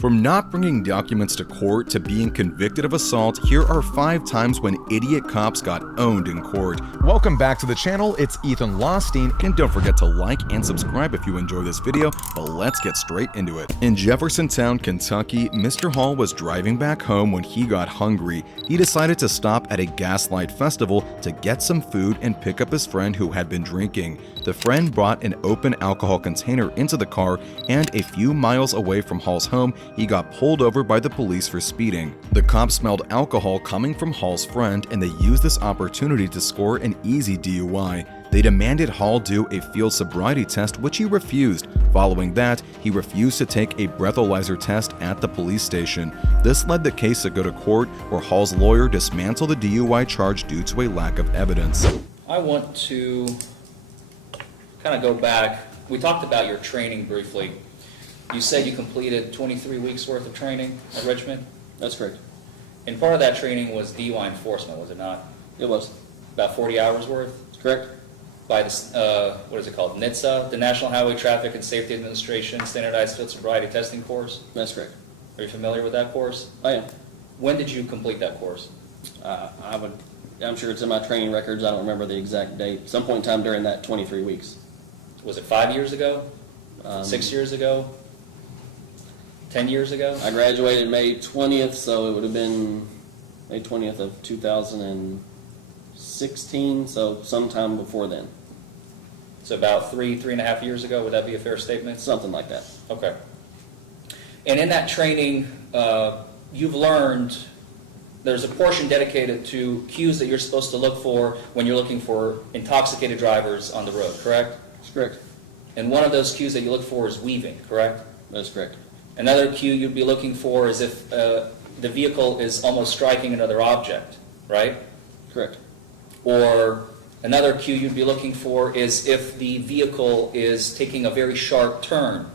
From not bringing documents to court to being convicted of assault, here are 5 times when idiot cops got owned in court. Welcome back to the channel, it's Ethan Lostein. And don't forget to like and subscribe if you enjoy this video, but let's get straight into it. In Jeffersontown, Kentucky, Mr. Hall was driving back home when he got hungry. He decided to stop at a gaslight festival to get some food and pick up his friend who had been drinking. The friend brought an open alcohol container into the car, and a few miles away from Hall's home, he got pulled over by the police for speeding. The cops smelled alcohol coming from Hall's friend, and they used this opportunity to score an easy DUI. They demanded Hall do a field sobriety test, which he refused. Following that, he refused to take a breathalyzer test at the police station. This led the case to go to court, where Hall's lawyer dismantled the DUI charge due to a lack of evidence. I want to kind of go back. We talked about your training briefly. You said you completed 23 weeks worth of training at Richmond? That's correct. And part of that training was DUI enforcement, was it not? It was. About 40 hours worth? Correct. By the, what is it called, NHTSA, the National Highway Traffic and Safety Administration Standardized Field Sobriety Testing Course? That's correct. Are you familiar with that course? I am. When did you complete that course? I'm sure it's in my training records. I don't remember the exact date. Some point in time during that 23 weeks. Was it 5 years ago? 6 years ago? 10 years ago? I graduated May 20th, so it would have been May 20th of 2016, so sometime before then. So about three and a half years ago, would that be a fair statement? Something like that. Okay. And in that training, you've learned there's a portion dedicated to cues that you're supposed to look for when you're looking for intoxicated drivers on the road, correct? That's correct. And one of those cues that you look for is weaving, correct? That's correct. Another cue you'd be looking for is if the vehicle is almost striking another object, right? Correct. Or another cue you'd be looking for is if the vehicle is taking a very sharp turn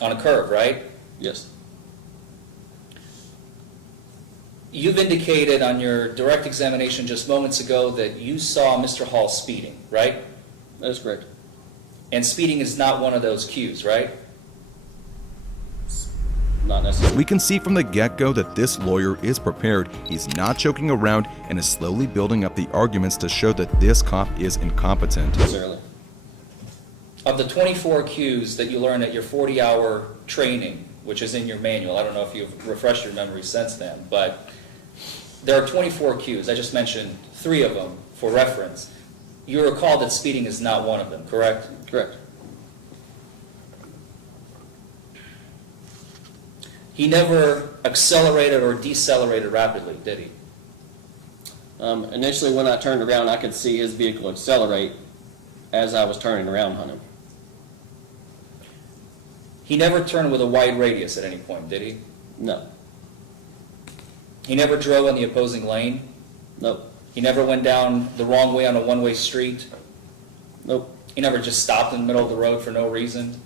on a curve, right? Yes. You've indicated on your direct examination just moments ago that you saw Mr. Hall speeding, right? That is correct. And speeding is not one of those cues, right? Not necessarily. We can see from the get-go that this lawyer is prepared. He's not joking around and is slowly building up the arguments to show that this cop is incompetent. Necessarily. Of the 24 cues that you learned at your 40-hour training, which is in your manual, I don't know if you've refreshed your memory since then, but there are 24 cues. I just mentioned 3 of them for reference. You recall that speeding is not one of them, correct? Correct. He never accelerated or decelerated rapidly, did he? Initially, when I turned around, I could see his vehicle accelerate as I was turning around on him. He never turned with a wide radius at any point, did he? No. He never drove on the opposing lane? Nope. He never went down the wrong way on a one-way street? Nope. He never just stopped in the middle of the road for no reason?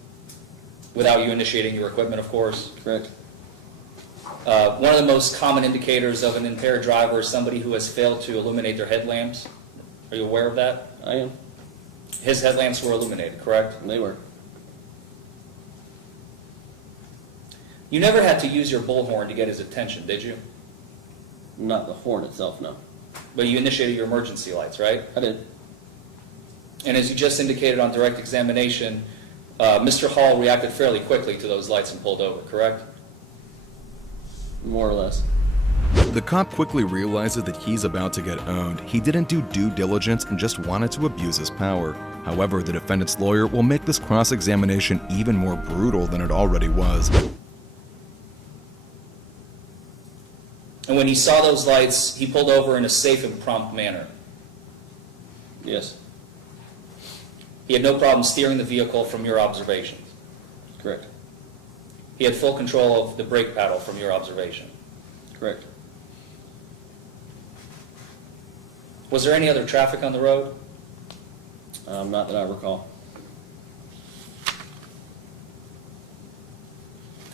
Without you initiating your equipment, of course? Correct. One of the most common indicators of an impaired driver is somebody who has failed to illuminate their headlamps. Are you aware of that? I am. His headlamps were illuminated, correct? They were. You never had to use your bullhorn to get his attention, did you? Not the horn itself, no. But you initiated your emergency lights, right? I did. And as you just indicated on direct examination, Mr. Hall reacted fairly quickly to those lights and pulled over, correct? More or less. The cop quickly realizes that he's about to get owned. He didn't do due diligence and just wanted to abuse his power. However, the defendant's lawyer will make this cross-examination even more brutal than it already was. And when he saw those lights, he pulled over in a safe and prompt manner. Yes. He had no problem steering the vehicle from your observations. Correct. He had full control of the brake paddle from your observation. Correct. Was there any other traffic on the road? Not that I recall.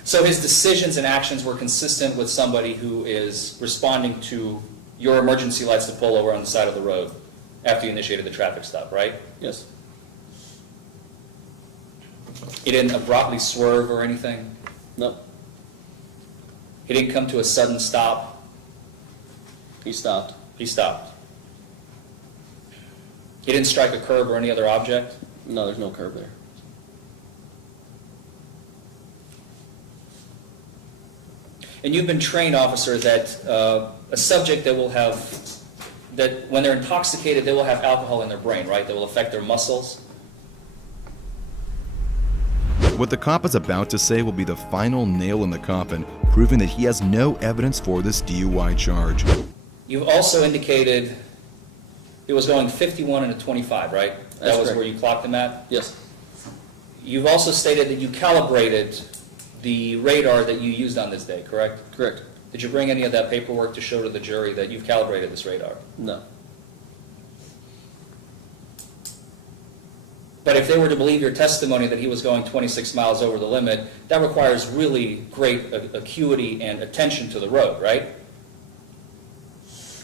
So his decisions and actions were consistent with somebody who is responding to your emergency lights to pull over on the side of the road after you initiated the traffic stop, right? Yes. He didn't abruptly swerve or anything? Nope. He didn't come to a sudden stop. He stopped. He stopped. He didn't strike a curb or any other object. No, there's no curb there. And you've been trained, officer, that a subject that will have, that when they're intoxicated, they will have alcohol in their brain, right? That will affect their muscles. What the cop is about to say will be the final nail in the coffin, proving that he has no evidence for this DUI charge. You've also indicated it was going 51 and a 25, right? That's That was correct. where you clocked him at? Yes. You've also stated that you calibrated the radar that you used on this day, correct? Correct. Did you bring any of that paperwork to show to the jury that you've calibrated this radar? No. But if they were to believe your testimony that he was going 26 miles over the limit, that requires really great acuity and attention to the road, right?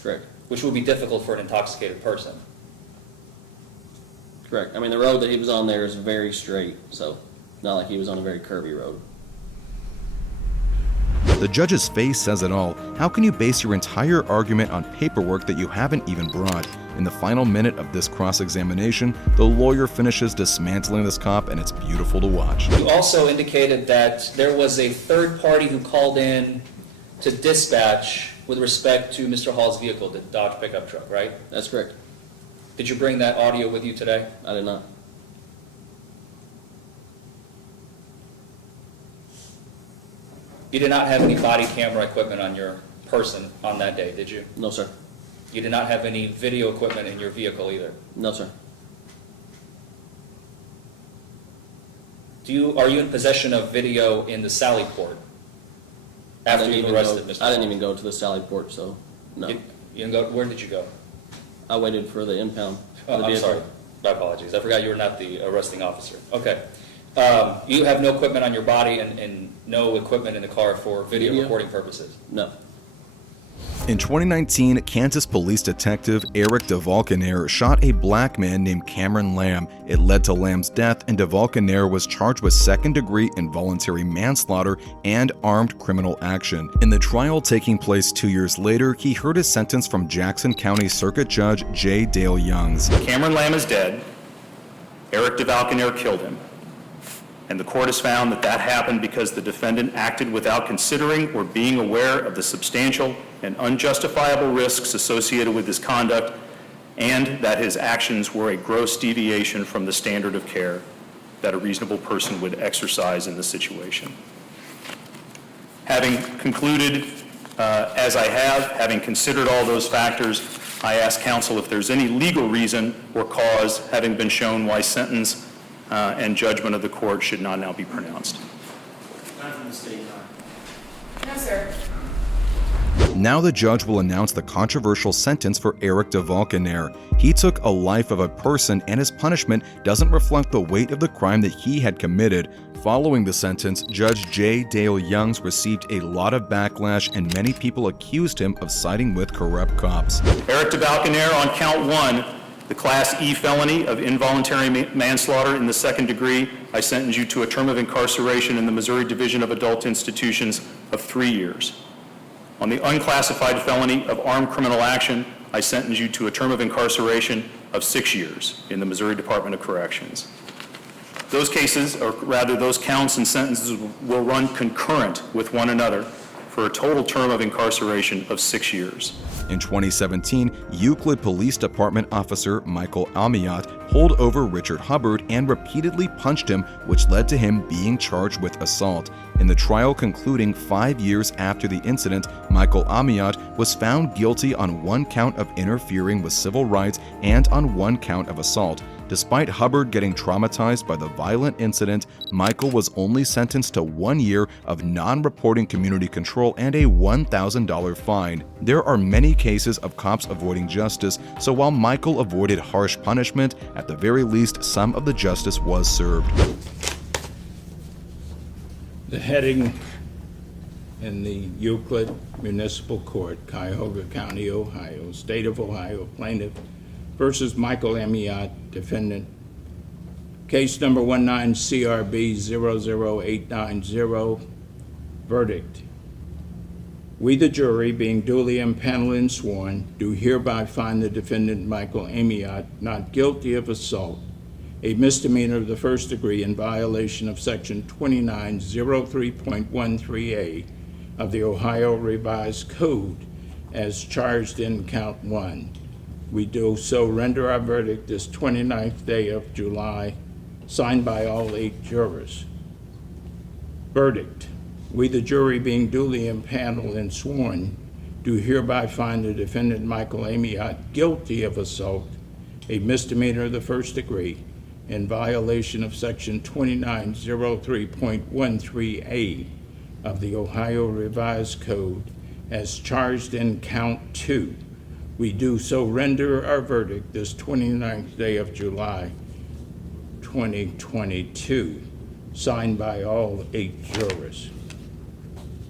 Correct. Which would be difficult for an intoxicated person. Correct. I mean, the road that he was on there is very straight, so not like he was on a very curvy road. The judge's face says it all. How can you base your entire argument on paperwork that you haven't even brought? In the final minute of this cross-examination, the lawyer finishes dismantling this cop, and it's beautiful to watch. You also indicated that there was a third party who called in to dispatch with respect to Mr. Hall's vehicle, the Dodge pickup truck, right? That's correct. Did you bring that audio with you today? I did not. You did not have any body camera equipment on your person on that day, did you? No, sir. You did not have any video equipment in your vehicle either. No, sir. Are you in possession of video in the Sally port after you arrested Mr. I didn't Hall? even go to the Sally port, so no. You didn't go. Where did you go? I waited for the impound. Oh, of the I'm vehicle. sorry. My apologies. I forgot you were not the arresting officer. Okay. You have no equipment on your body and no equipment in the car for video recording purposes? No. In 2019, Kansas police detective Eric DeValkenair shot a black man named Cameron Lamb. It led to Lamb's death, and DeValkenair was charged with second-degree involuntary manslaughter and armed criminal action. In the trial taking place 2 years later, he heard his sentence from Jackson County Circuit Judge J. Dale Youngs. Cameron Lamb is dead. Eric DeValkenair killed him. And the court has found that that happened because the defendant acted without considering or being aware of the substantial and unjustifiable risks associated with his conduct, and that his actions were a gross deviation from the standard of care that a reasonable person would exercise in the situation. Having concluded, as I have, having considered all those factors, I ask counsel if there's any legal reason or cause having been shown why sentence and judgment of the court should not now be pronounced. No, sir. Now the judge will announce the controversial sentence for Eric DeValkenair. He took a life of a person, and his punishment doesn't reflect the weight of the crime that he had committed. Following the sentence, Judge J. Dale Youngs received a lot of backlash, and many people accused him of siding with corrupt cops. Eric DeValkenair, on count 1, the Class E felony of involuntary manslaughter in the second degree, I sentence you to a term of incarceration in the Missouri Division of Adult Institutions of 3 years. On the unclassified felony of armed criminal action, I sentence you to a term of incarceration of 6 years in the Missouri Department of Corrections. Those cases, or rather those counts and sentences, will run concurrent with one another for a total term of incarceration of 6 years. In 2017, Euclid Police Department officer Michael Amiot pulled over Richard Hubbard and repeatedly punched him, which led to him being charged with assault. In the trial concluding 5 years after the incident, Michael Amiot was found guilty on 1 count of interfering with civil rights and on 1 count of assault. Despite Hubbard getting traumatized by the violent incident, Michael was only sentenced to 1 year of non-reporting community control and a $1,000 fine. There are many cases of cops avoiding justice, so while Michael avoided harsh punishment, at the very least some of the justice was served. The heading in the Euclid Municipal Court, Cuyahoga County, Ohio, State of Ohio, plaintiff versus Michael Amiot, defendant. Case number 19CRB 00890, Verdict. We, the jury, being duly impaneled and sworn, do hereby find the defendant Michael Amiot not guilty of assault, a misdemeanor of the first degree in violation of Section 2903.13A of the Ohio Revised Code as charged in Count 1. We do so render our verdict this 29th day of July, signed by all 8 jurors. Verdict. We, the jury, being duly impaneled and sworn, do hereby find the defendant Michael Amiot guilty of assault, a misdemeanor of the first degree, in violation of Section 2903.13A of the Ohio Revised Code as charged in Count 2. We do so render our verdict this 29th day of July, 2022, signed by all 8 jurors.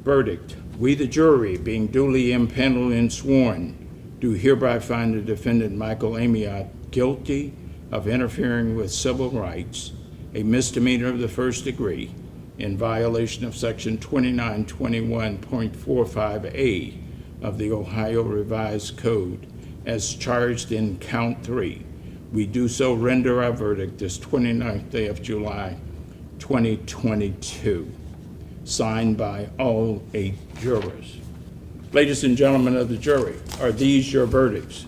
Verdict. We, the jury, being duly impaneled and sworn, do hereby find the defendant Michael Amiot guilty of interfering with civil rights, a misdemeanor of the first degree, in violation of Section 2921.45A of the Ohio Revised Code as charged in Count 3. We do so render our verdict this 29th day of July, 2022, signed by all 8 jurors. Ladies and gentlemen of the jury, are these your verdicts?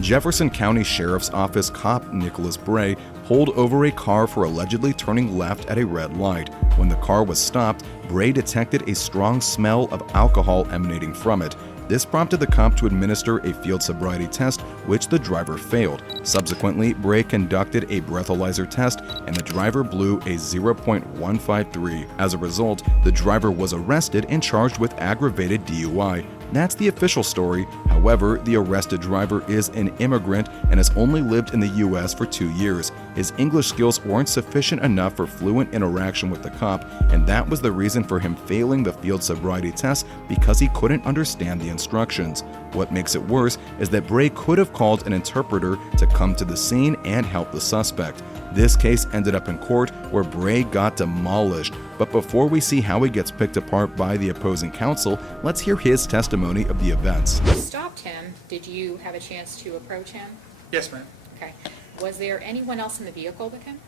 Jefferson County Sheriff's Office cop Nicholas Bray pulled over a car for allegedly turning left at a red light. When the car was stopped, Bray detected a strong smell of alcohol emanating from it. This prompted the cop to administer a field sobriety test, which the driver failed. Subsequently, Bray conducted a breathalyzer test, and the driver blew a 0.153. As a result, the driver was arrested and charged with aggravated DUI. That's the official story. However, the arrested driver is an immigrant and has only lived in the U.S. for 2 years. His English skills weren't sufficient enough for fluent interaction with the cop, and that was the reason for him failing the field sobriety test, because he couldn't understand the instructions. What makes it worse is that Bray could have called an interpreter to come to the scene and help the suspect. This case ended up in court where Bray got demolished. But before we see how he gets picked apart by the opposing counsel, let's hear his testimony of the events. You stopped him. Did you have a chance to approach him? Yes, ma'am. Okay. Was there anyone else in the vehicle with him?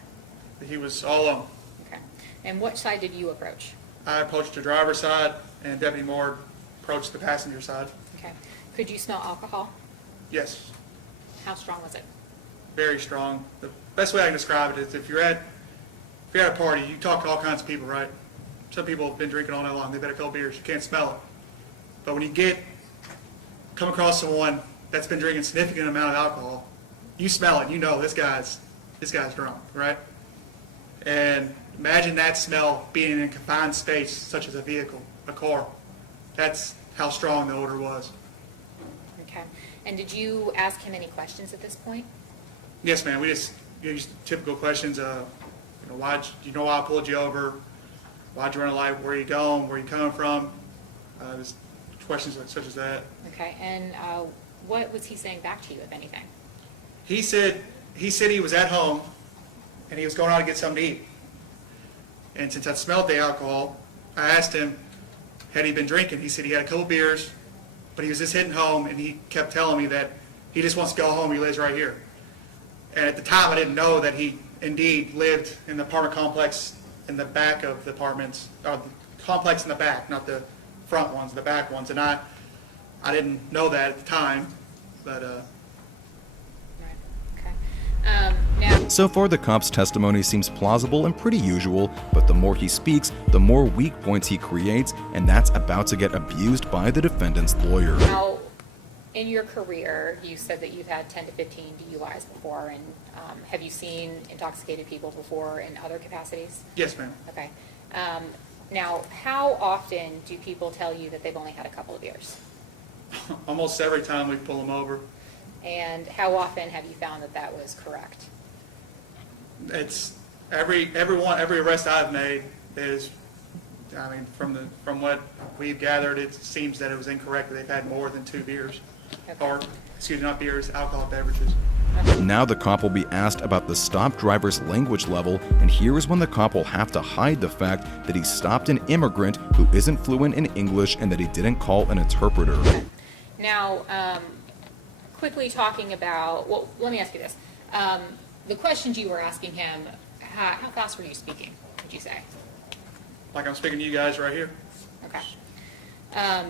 He was all alone. Okay. And what side did you approach? I approached the driver's side, and Deputy Moore approached the passenger side. Okay. Could you smell alcohol? Yes, How strong was it? very strong. The best way I can describe it is if you're at a party, you talk to all kinds of people, right? Some people have been drinking all night long. They've had a couple beers. You can't smell it. But when you come across someone that's been drinking a significant amount of alcohol, you smell it. You know this guy's drunk, right? And imagine that smell being in a confined space, such as a vehicle, a car. That's how strong the odor was. Okay. And did you ask him any questions at this point? Yes, ma'am. We just typical questions. Why I pulled you over? Why'd you run a light? Where are you going? Where are you coming from? Just questions such as that. Okay. And what was he saying back to you, if anything? He said he was at home and he was going out to get something to eat. And since I smelled the alcohol, I asked him, had he been drinking? He said he had a couple beers, but he was just hitting home, and he kept telling me that he just wants to go home. He lives right here. And at the time, I didn't know that he indeed lived in the apartment complex in the back of the apartments, or the complex in the back, not the front ones, the back ones. And I didn't know that at the time, but Right. Okay. Now, So far, the cop's testimony seems plausible and pretty usual, but the more he speaks, the more weak points he creates, and that's about to get abused by the defendant's lawyer. now, in your career, you said that you've had 10 to 15 DUIs before, and have you seen intoxicated people before in other capacities? yes, ma'am. Okay. Now, how often do people tell you that they've only had a couple of beers? Almost every time we pull them over, And how often have you found that that was correct? it's every arrest I've made is, from what we've gathered, it seems that it was incorrect that they've had more than 2 beers, Okay. or not beers, alcohol beverages. Now the cop will be asked about the stopped driver's language level, and here is when the cop will have to hide the fact that he stopped an immigrant who isn't fluent in English and that he didn't call an interpreter. Now, quickly talking about, well, let me ask you this. The questions you were asking him, how fast were you speaking, would you say? Like I'm speaking to you guys right here. Okay.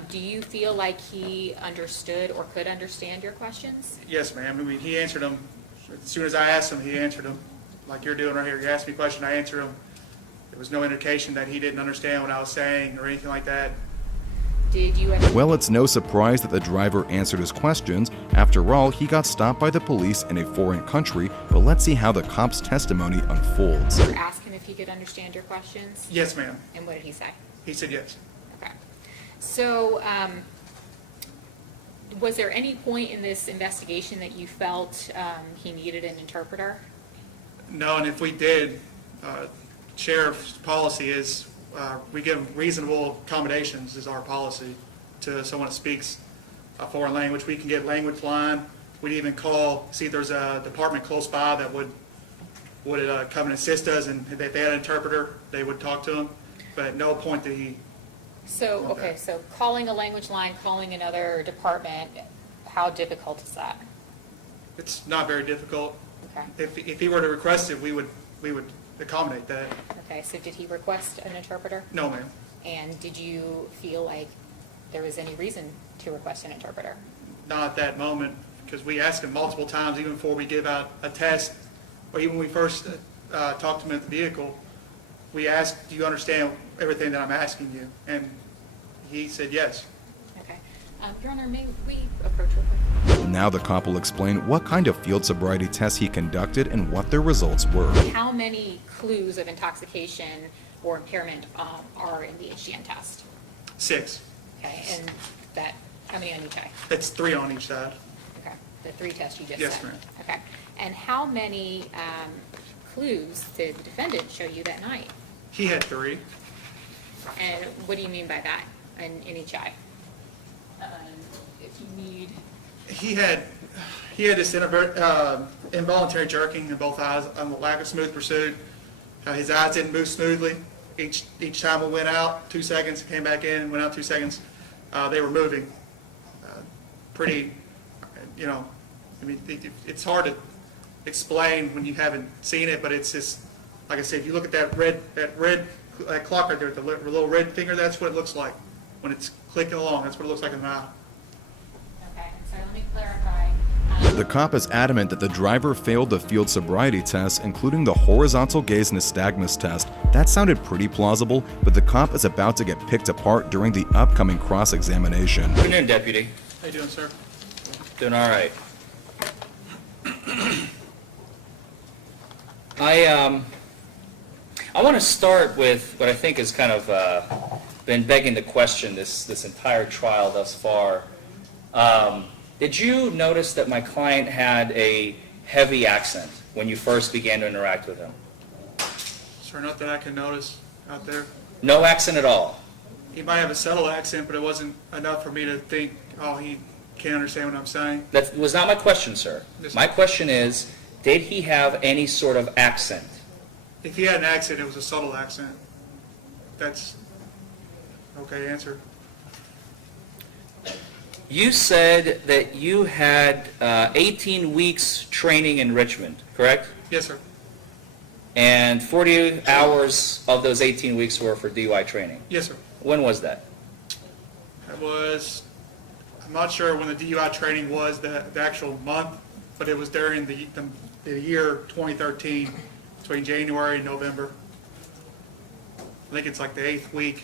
Do you feel like he understood or could understand your questions? Yes, ma'am. I mean, he answered them. As soon as I asked him, he answered them. Like you're doing right here. You asked me a question, I answered him. There was no indication that he didn't understand what I was saying or anything like that. Did you ever... Well, it's no surprise that the driver answered his questions. After all, he got stopped by the police in a foreign country, but let's see how the cop's testimony unfolds. ask him if he could understand your questions? Yes, ma'am. And what did he say? He said yes. Okay. So, was there any point in this investigation that you felt he needed an interpreter? No, and if we did, sheriff's policy is we give reasonable accommodations is our policy to someone that speaks a foreign language. We can get language line. We'd even call, see if there's a department close by that would come and assist us, and if they had an interpreter, they would talk to him. But at no point did he. So, okay, so calling a language line, calling another department, how difficult is that? It's not very difficult. Okay. If he were to request it, we would accommodate that. Okay, so did he request an interpreter? No, ma'am. And did you feel like there was any reason to request an interpreter? Not at that moment, because we asked him multiple times, even before we give out a test, or even when we first talked to him at the vehicle, we asked, do you understand everything that I'm asking you? And he said yes. Okay. Your Honor, may we approach real quick? Now the cop will explain what kind of field sobriety tests he conducted and what their results were. How many clues of intoxication or impairment are in the HGN test? 6. Okay, and that, how many on each eye? That's 3 on each side. Okay, the 3 tests you just said? Yes, ma'am. Okay, and how many clues did the defendant show you that night? He had 3. And what do you mean by that, in each eye? If you need... He had this involuntary jerking in both eyes, on the lack of smooth pursuit. His eyes didn't move smoothly. Each time we went out 2 seconds, came back in, went out 2 seconds, they were moving. Pretty, I mean, it's hard to explain when you haven't seen it, but it's just, like I said, if you look at that clock right there, with the little red finger, that's what it looks like when it's clicking along. That's what it looks like in the eye. Okay, so let me clarify. The cop is adamant that the driver failed the field sobriety test, including the horizontal gaze nystagmus test. That sounded pretty plausible, but the cop is about to get picked apart during the upcoming cross-examination. Good afternoon, Deputy. How you doing, sir? Doing all right. I want to start with what I think has kind of been begging the question this entire trial thus far. Did you notice that my client had a heavy accent when you first began to interact with him? Sir, not that I can notice out there. No accent at all? He might have a subtle accent, but it wasn't enough for me to think, oh, he can't understand what I'm saying. That was not my question, sir. Yes, sir. My question is, did he have any sort of accent? If he had an accent, it was a subtle accent. That's okay answer. You said that you had 18 weeks training in Richmond, correct? Yes, sir. And 40 hours of those 18 weeks were for DUI training. Yes, sir. When was that? It was, I'm not sure when the DUI training was, the actual month, but it was during the year 2013, between January and November. I think it's like the 8th week.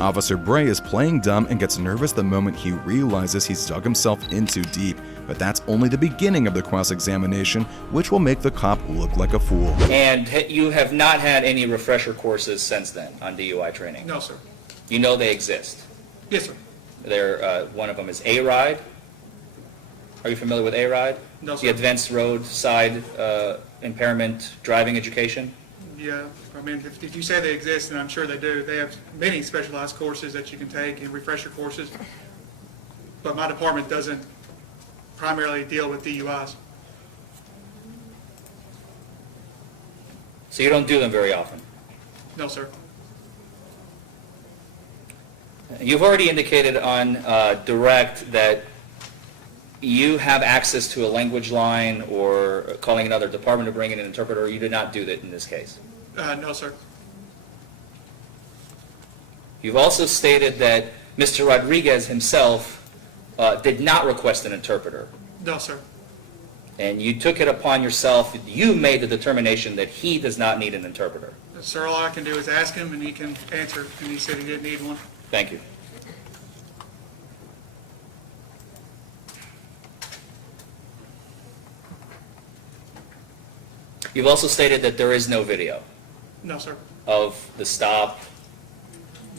Officer Bray is playing dumb and gets nervous the moment he realizes he's dug himself in too deep. But that's only the beginning of the cross-examination, which will make the cop look like a fool. And you have not had any refresher courses since then on DUI training? No, sir. You know they exist? Yes, sir. One of them is A-RIDE. Are you familiar with A-RIDE? No, sir. The Advanced Roadside Impairment Driving Education? Yeah, I mean, if you say they exist, and I'm sure they do, they have many specialized courses that you can take and refresher courses. but my department doesn't primarily deal with DUIs. So you don't do them very often? No, sir. You've already indicated on direct that you have access to a language line or calling another department to bring in an interpreter. You did not do that in this case. No, sir. You've also stated that Mr. Rodriguez himself did not request an interpreter. No, sir. And you took it upon yourself, you made the determination that he does not need an interpreter. Sir, all I can do is ask him, and he can answer, and he said he didn't need one. Thank you. You've also stated that there is no video No, sir. of the stop,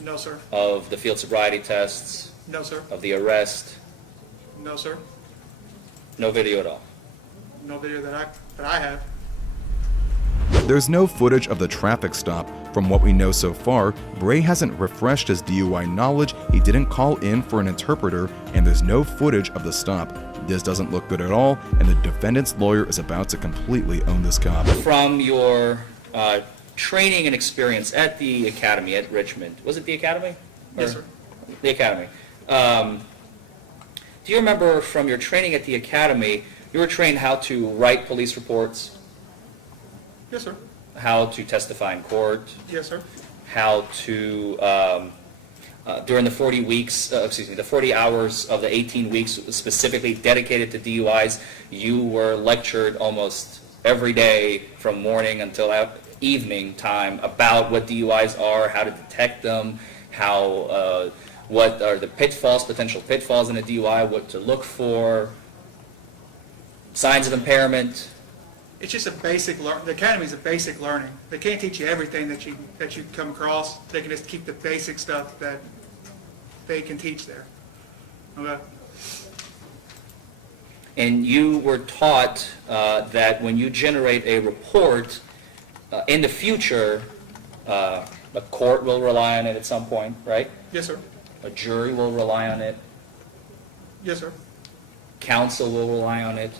No, sir. of the field sobriety tests, No, sir. of the arrest, No, sir. no video at all. No video that I have. There's no footage of the traffic stop. From what we know so far, Bray hasn't refreshed his DUI knowledge, he didn't call in for an interpreter, and there's no footage of the stop. This doesn't look good at all, and the defendant's lawyer is about to completely own this cop. From your training and experience at the academy at Richmond, was it the academy? Yes, sir. The academy. Do you remember from your training at the academy, you were trained how to write police reports, Yes, sir. how to testify in court, Yes, sir. how to, during the 40 weeks, the 40 hours of the 18 weeks specifically dedicated to DUIs, you were lectured almost every day from morning until evening time about what DUIs are, how to detect them, how, what are the pitfalls, potential pitfalls in a DUI, what to look for, signs of impairment. It's just a basic the academy's a basic learning. They can't teach you everything that you come across. They can just keep the basic stuff that they can teach there. Okay. And you were taught that when you generate a report, in the future, a court will rely on it at some point, right? Yes, sir. A jury will rely on it. Yes, sir. Counsel will rely on it.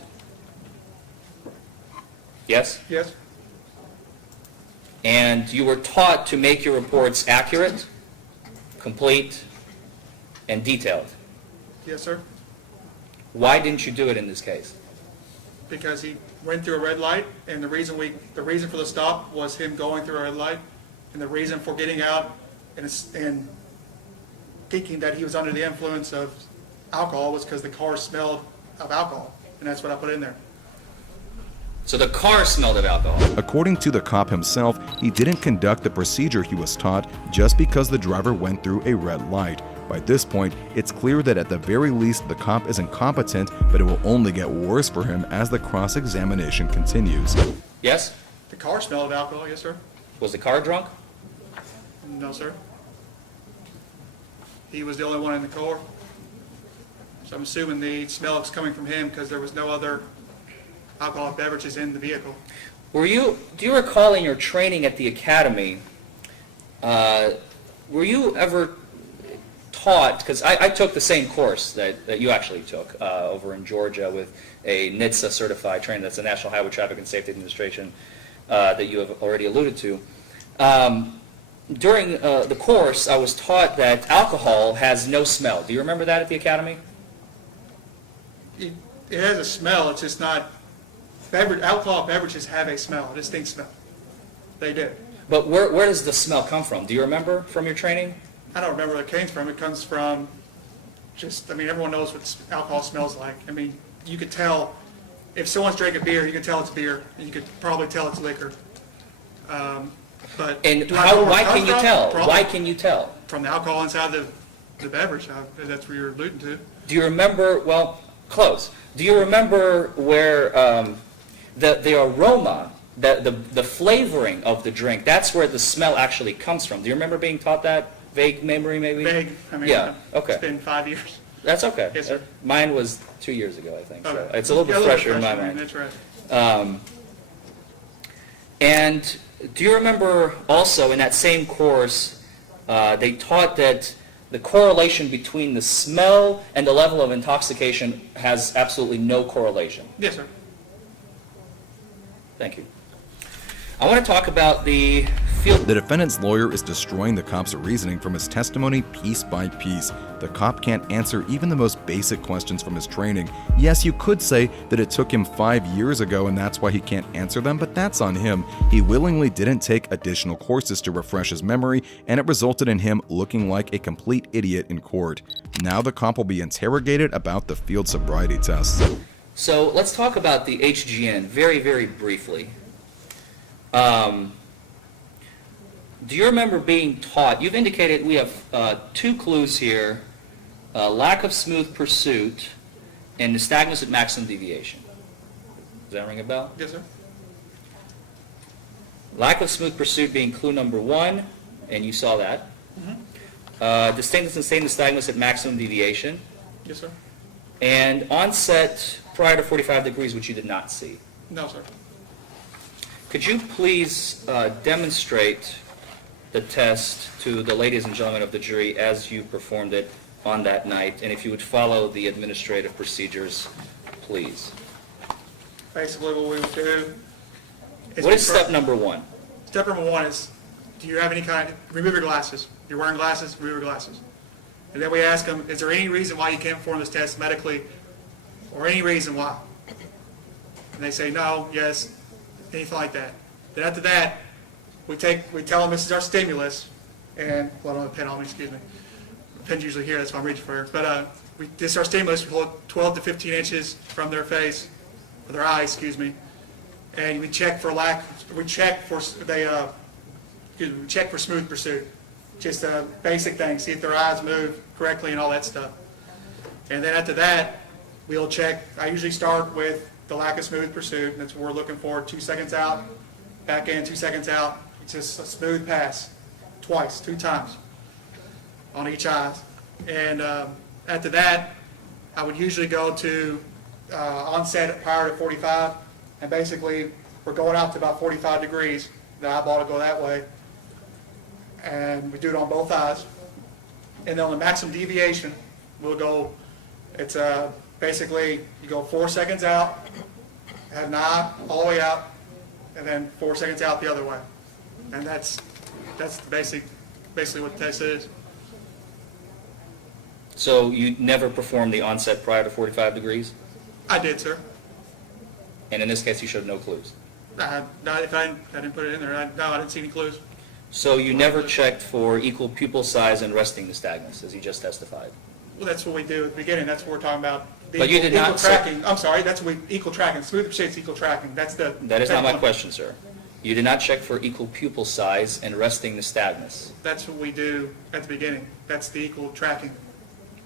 Yes? Yes. And you were taught to make your reports accurate, complete, and detailed. Yes, sir. Why didn't you do it in this case? Because he went through a red light, and the reason for the stop was him going through a red light, and the reason for getting out and thinking that he was under the influence of alcohol was because the car smelled of alcohol, and that's what I put in there. So the car smelled of alcohol. According to the cop himself, he didn't conduct the procedure he was taught just because the driver went through a red light. By this point, it's clear that at the very least the cop is incompetent, but it will only get worse for him as the cross-examination continues. Yes? The car smelled of alcohol, yes, sir. Was the car drunk? No, sir. He was the only one in the car. So I'm assuming the smell is coming from him because there was no other alcoholic beverages in the vehicle. Do you recall in your training at the academy, were you ever taught, because I took the same course that you actually took over in Georgia with a NHTSA certified trainer, that's the National Highway Traffic and Safety Administration that you have already alluded to. During the course, I was taught that alcohol has no smell. Do you remember that at the academy? It has a smell, it's just not, alcoholic beverages have a smell, a distinct smell. They do. But where does the smell come from? Do you remember from your training? I don't remember where it came from. It comes from everyone knows what alcohol smells like. I mean, you could tell, if someone's drinking beer, you can tell it's beer, and you could probably tell it's liquor. But And why can you tell? Why can you tell? From the alcohol inside the beverage, that's what you're alluding to. Do you remember, well, close. Do you remember where the aroma, the flavoring of the drink, that's where the smell actually comes from? Do you remember being taught that? Vague memory, maybe? Vague. I mean, Yeah, okay. It's been 5 years. That's okay. Yes, sir. Mine was 2 years ago, I think. So Okay. it's a little bit Yeah, fresher in my fresher, mind. That's right. And do you remember also in that same course, they taught that the correlation between the smell and the level of intoxication has absolutely no correlation. Yes, sir. Thank you. I want to talk about the field. The defendant's lawyer is destroying the cop's reasoning from his testimony piece by piece. The cop can't answer even the most basic questions from his training. Yes, you could say that it took him 5 years ago and that's why he can't answer them, but that's on him. He willingly didn't take additional courses to refresh his memory, and it resulted in him looking like a complete idiot in court. Now the cop will be interrogated about the field sobriety tests. So let's talk about the HGN very, very briefly. Do you remember being taught, you've indicated we have 2 clues here, lack of smooth pursuit and nystagmus at maximum deviation. Does that ring a bell? Yes, sir. Lack of smooth pursuit being clue number 1, and you saw that. Distinctness and sustained nystagmus at maximum deviation. Yes, sir. And onset prior to 45 degrees, which you did not see. No, sir. Could you please demonstrate the test to the ladies and gentlemen of the jury as you performed it on that night, and if you would follow the administrative procedures, please. Basically, what we would do is... What is step number 1? Step number 1 is, do you have any kind, remove your glasses. You're wearing glasses, remove your glasses. And then we ask them, is there any reason why you can't perform this test medically, or any reason why? And they say no, yes, anything like that. Then after that, we tell them this is our stimulus, and, well, I don't have a pen on me, excuse me. The pen's usually here, that's why I'm reaching for it. But this is our stimulus. We hold 12 to 15 inches from their face, or their eyes, excuse me. And we check for we check for smooth pursuit. Just a basic thing, see if their eyes move correctly and all that stuff. And then after that, we'll check, I usually start with the lack of smooth pursuit, and that's what we're looking for. 2 seconds out, back in, 2 seconds out. It's just a smooth pass, 2 times on each eye. And after that, I would usually go to onset prior to 45, and basically we're going out to about 45 degrees. The eyeball to go that way, and we do it on both eyes. And then on the maximum deviation, we'll go, it's basically you go 4 seconds out, have an eye all the way out, and then 4 seconds out the other way. And that's basically what the test is. So you never performed the onset prior to 45 degrees? I did, sir. And in this case, you showed no clues? No, if I didn't put it in there. I didn't see any clues. So you never checked for equal pupil size and resting nystagmus, as you just testified? Well, that's what we do at the beginning. That's what we're talking about. But you did not tracking. I'm sorry. That's what equal tracking. Smooth pursuit's equal tracking. That is not my question, sir. You did not check for equal pupil size and resting nystagmus. That's what we do at the beginning. That's the equal tracking.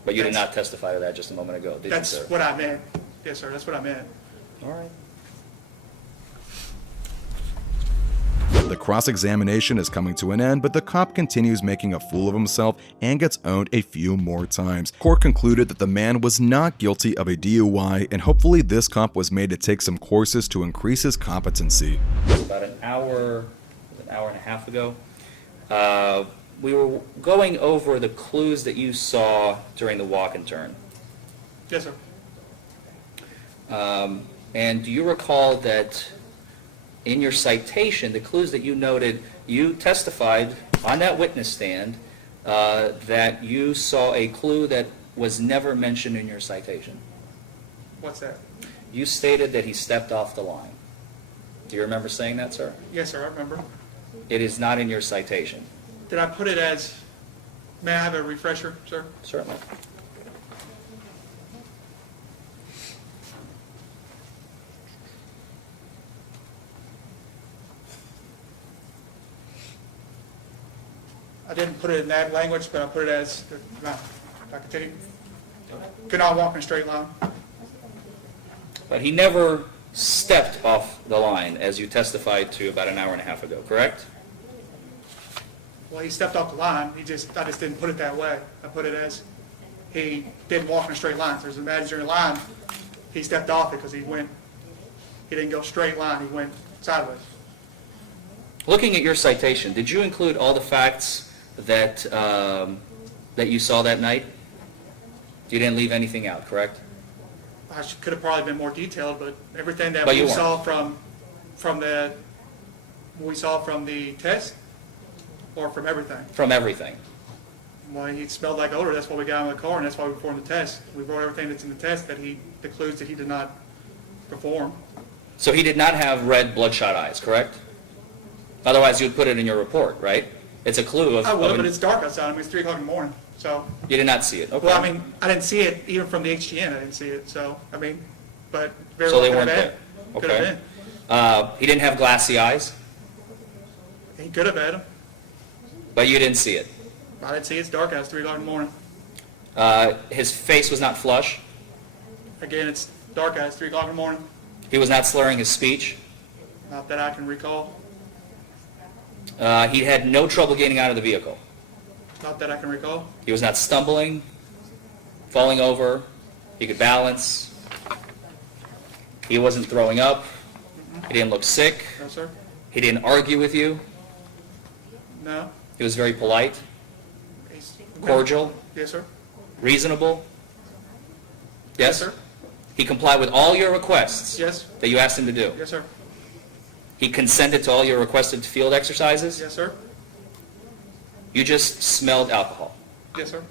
But you did not testify to that just a moment ago, did you, sir? That's what I meant. Yes, sir. That's what I meant. All right. The cross-examination is coming to an end, but the cop continues making a fool of himself and gets owned a few more times. Court concluded that the man was not guilty of a DUI, and hopefully this cop was made to take some courses to increase his competency. About an hour and a half ago, we were going over the clues that you saw during the walk and turn. Yes, sir. And do you recall that in your citation, the clues that you noted, you testified on that witness stand that you saw a clue that was never mentioned in your citation? What's that? You stated that he stepped off the line. Do you remember saying that, sir? Yes, sir. I remember. It is not in your citation. Did I put it as, may I have a refresher, sir? Certainly. I didn't put it in that language, but I put it as, if I continue, could not walk in a straight line. But he never stepped off the line, as you testified to about an hour and a half ago, correct? Well, he stepped off the line. I just didn't put it that way. I put it as he didn't walk in a straight line. So there's an imaginary line. He stepped off it because he didn't go straight line. He went sideways. Looking at your citation, did you include all the facts that that you saw that night? You didn't leave anything out, correct? Could have probably been more detailed, but everything that But you we weren't. saw from the test, or from everything. From everything. Well, he smelled like odor, that's why we got him in the car, and that's why we performed the test. We brought everything that's in the test the clues that he did not perform. So he did not have red bloodshot eyes, correct? Otherwise, you would put it in your report, right? It's a clue of... I would, of but an- it's dark outside, I mean, it's 3 o'clock in the morning, so. You did not see it, okay. Well, I mean, I didn't see it, even from the HGN, I didn't see it, so, I mean, but very So well they could have weren't been. there. Could have Okay. been. He didn't have glassy eyes, He could have had them. but you didn't see it. I didn't see it, it's dark out, it's 3 o'clock in the morning. His face was not flush. Again, it's dark out, it's 3 o'clock in the morning, He was not slurring his speech. not that I can recall, He had no trouble getting out of the vehicle. not that I can recall. He was not stumbling, falling over. He could balance. He wasn't throwing up. He didn't look sick. No, sir? He didn't argue with you. No? He was very polite, He's- cordial, Yes, sir? reasonable. Yes? sir? He complied with all your requests Yes? that you asked him to do. Yes, sir? He consented to all your requested field exercises. Yes, sir? You just smelled alcohol. Yes, sir?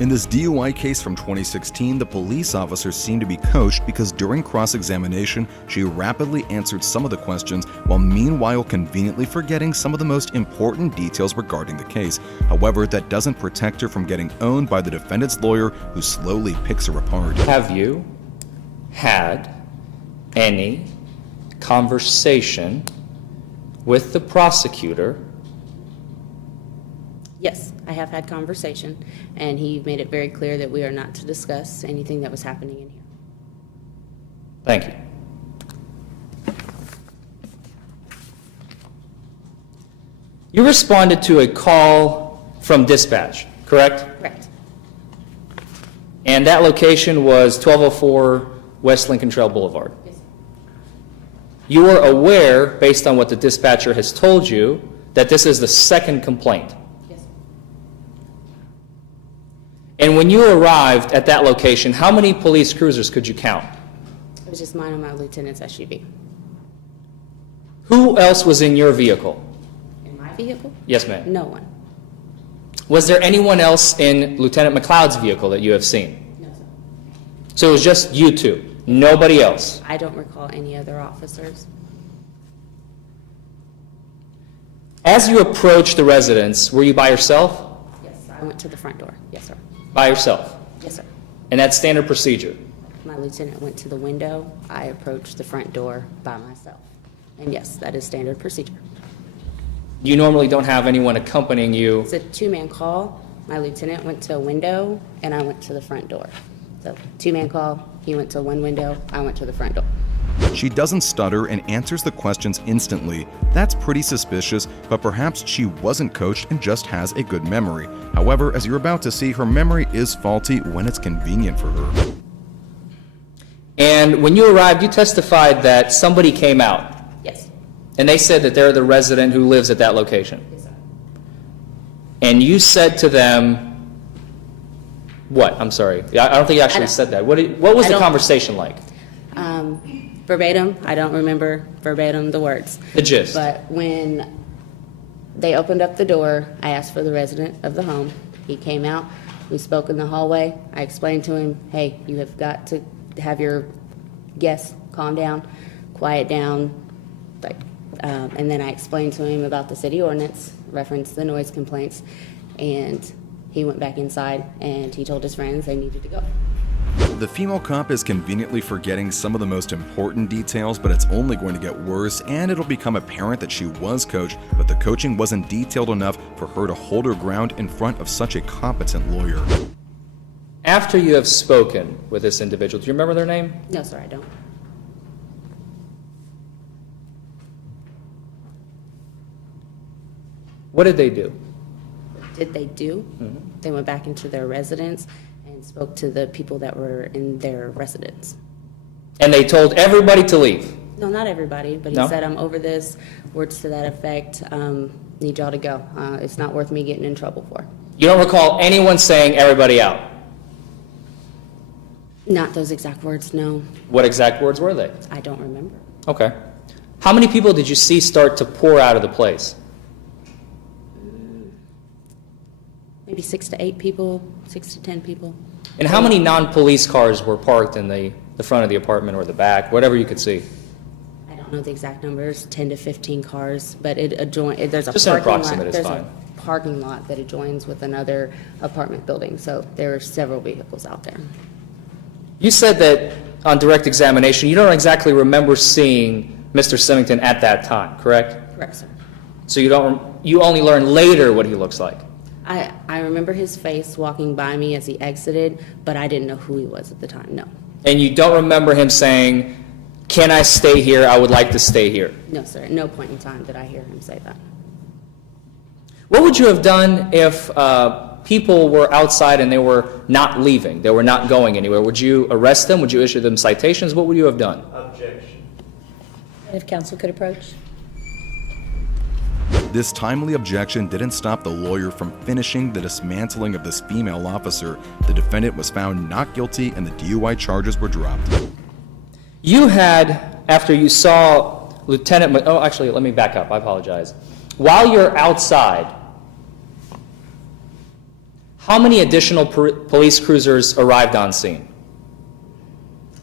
In this DUI case from 2016, the police officer seemed to be coached because during cross-examination, she rapidly answered some of the questions while meanwhile conveniently forgetting some of the most important details regarding the case. However, that doesn't protect her from getting owned by the defendant's lawyer who slowly picks her apart. Have you had any conversation with the prosecutor? Yes, I have had conversation, and he made it very clear that we are not to discuss anything that was happening in here. Thank you. You responded to a call from dispatch, correct? Correct. And that location was 1204 West Lincoln Trail Boulevard. Yes. You are aware, based on what the dispatcher has told you, that this is the second complaint. Yes. And when you arrived at that location, how many police cruisers could you count? It was just mine and my lieutenant's SUV. Who else was in your vehicle? In my vehicle? Yes, ma'am. No one. Was there anyone else in Lieutenant McLeod's vehicle that you have seen? No, sir. So it was just you two, nobody else? I don't recall any other officers. As you approached the residence, were you by yourself? Yes, I went to the front door. Yes, sir. By yourself? Yes, sir. And that's standard procedure? My lieutenant went to the window. I approached the front door by myself. And yes, that is standard procedure. You normally don't have anyone accompanying you. It's a two-man call. My lieutenant went to a window, and I went to the front door. So two-man call, he went to one window, I went to the front door. She doesn't stutter and answers the questions instantly. That's pretty suspicious, but perhaps she wasn't coached and just has a good memory. However, as you're about to see, her memory is faulty when it's convenient for her. And when you arrived, you testified that somebody came out, Yes. and they said that they're the resident who lives at that location. Yes, sir. And you said to them, what? I'm sorry. I don't think you actually don't- said that. What was I the don't- conversation like? Verbatim, I don't remember verbatim the words. The gist? But when they opened up the door, I asked for the resident of the home. He came out, we spoke in the hallway. I explained to him, hey, you have got to have your guests calm down, quiet down, and then I explained to him about the city ordinance, referenced the noise complaints, and he went back inside and he told his friends they needed to go. The female cop is conveniently forgetting some of the most important details, but it's only going to get worse, and it'll become apparent that she was coached, but the coaching wasn't detailed enough for her to hold her ground in front of such a competent lawyer. After you have spoken with this individual, do you remember their name? No, sir, I don't. What did they do? Did they do? They went back into their residence and spoke to the people that were in their residence. And they told everybody to leave. No, not everybody, but he No? said, I'm over this, words to that effect, need y'all to go. It's not worth me getting in trouble for. You don't recall anyone saying everybody out? Not those exact words, no. What exact words were they? I don't remember. Okay. How many people did you see start to pour out of the place? Maybe 6 to 8 people, 6 to 10 people. And how many non-police cars were parked in the front of the apartment or the back, whatever you could see? I don't know the exact numbers, 10 to 15 cars, but there's a Just an parking lot. approximate is There's fine. a parking lot that adjoins with another apartment building, so there are several vehicles out there. You said that on direct examination, you don't exactly remember seeing Mr. Symington at that time, correct? Correct, sir. So you only learn later what he looks like? I remember his face walking by me as he exited, but I didn't know who he was at the time, no. And you don't remember him saying, "Can I stay here? I would like to stay here." No, sir, at no point in time did I hear him say that. What would you have done if people were outside and they were not leaving, they were not going anywhere? Would you arrest them? Would you issue them citations? What would you have done? If council could approach. This timely objection didn't stop the lawyer from finishing the dismantling of this female officer. The defendant was found not guilty and the DUI charges were dropped. You had, after you saw Lieutenant, oh, actually, let me back up, I apologize. While you're outside, how many additional police cruisers arrived on scene?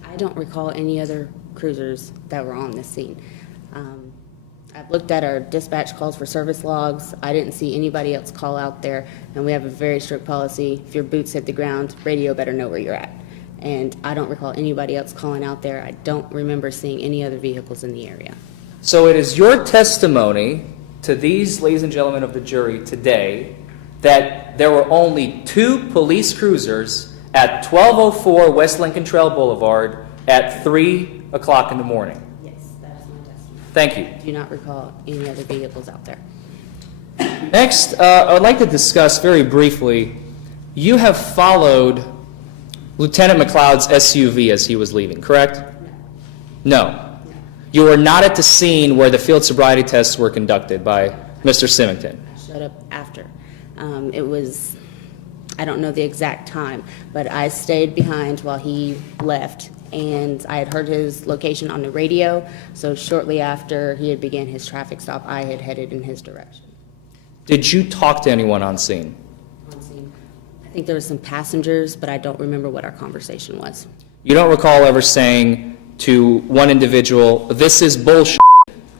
I don't recall any other cruisers that were on this scene. I've looked at our dispatch calls for service logs. I didn't see anybody else call out there, and we have a very strict policy. If your boots hit the ground, radio better know where you're at. And I don't recall anybody else calling out there. I don't remember seeing any other vehicles in the area. So it is your testimony to these, ladies and gentlemen of the jury, today, that there were only 2 police cruisers at 1204 West Lincoln Trail Boulevard at 3 o'clock in the morning. Yes, that is my testimony. Thank you. I do not recall any other vehicles out there. Next, I would like to discuss very briefly, you have followed Lieutenant McLeod's SUV as he was leaving, correct? No. You were not at the scene where the field sobriety tests were conducted by Mr. Symington. I showed up after. It was, I don't know the exact time, but I stayed behind while he left, and I had heard his location on the radio, so shortly after he had began his traffic stop, I had headed in his direction. Did you talk to anyone on scene? On scene. I think there were some passengers, but I don't remember what our conversation was. You don't recall ever saying to one individual, "This is bullshit,"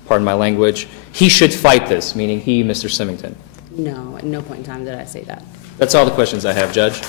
pardon my language, "he should fight this," meaning he, Mr. Symington? No, at no point in time did I say that. That's all the questions I have, Judge.